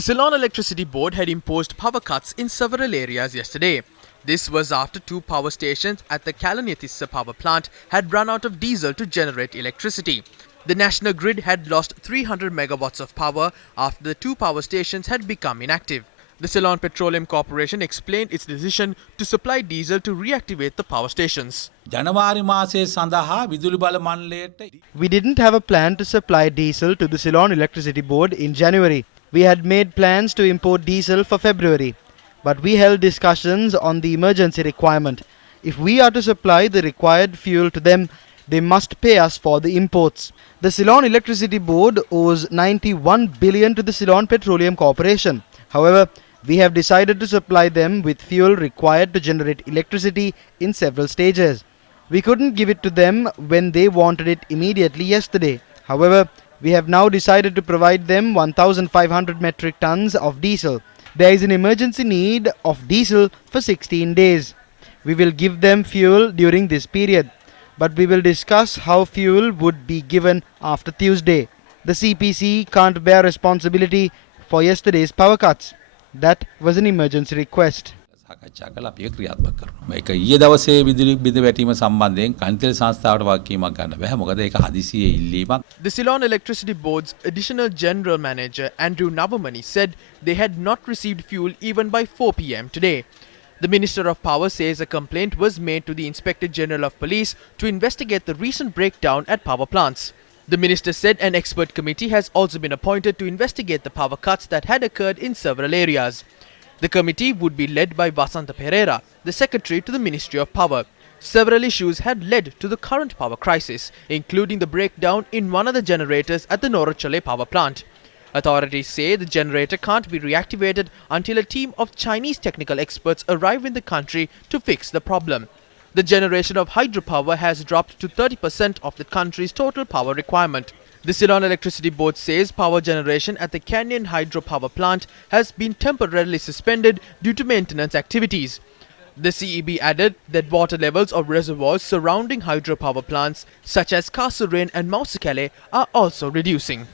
The Ceylon Electricity Board had imposed power cuts in several areas yesterday. This was after two power stations at the Kalaniathissa power plant had run out of diesel to generate electricity. The national grid had lost 300 megawatts of power after the two power stations had become inactive. The Ceylon Petroleum Corporation explained its decision to supply diesel to reactivate the power stations. We didn't have a plan to supply diesel to the Ceylon Electricity Board in January. We had made plans to import diesel for February, but we held discussions on the emergency requirement. If we are to supply the required fuel to them, they must pay us for the imports. The Ceylon Electricity Board owes 91 billion to the Ceylon Petroleum Corporation. However, we have decided to supply them with fuel required to generate electricity in several stages. We couldn't give it to them when they wanted it immediately yesterday. However, we have now decided to provide them 1,500 metric tons of diesel. There is an emergency need of diesel for 16 days. We will give them fuel during this period, but we will discuss how fuel would be given after Tuesday. The CPC can't bear responsibility for yesterday's power cuts. That was an emergency request. මේක ඊයේ දවසේ විදුලි බිඳ වැටීම සම්බන්ධයෙන් කන්තිල් සංස්ථාවට වගකීමක් ගන්න බෑ. මොකද ඒක හදිසියේ ඉල්ලීමක්. The Ceylon Electricity Board's Additional General Manager Andrew Navamani said they had not received fuel even by 4 p.m. today. The Minister of Power says a complaint was made to the Inspector General of Police to investigate the recent breakdown at power plants. The minister said an expert committee has also been appointed to investigate the power cuts that had occurred in several areas. The committee would be led by Vasanta Pereira, the Secretary to the Ministry of Power. Several issues had led to the current power crisis, including the breakdown in one of the generators at the Norachale power plant. Authorities say the generator can't be reactivated until a team of Chinese technical experts arrive in the country to fix the problem. The generation of hydropower has dropped to 30% of the country's total power requirement. The Ceylon Electricity Board says power generation at the Canyon hydropower plant has been temporarily suspended due to maintenance activities. The CEB added that water levels of reservoirs surrounding hydropower plants such as Kasarane and Mausikale are also reducing.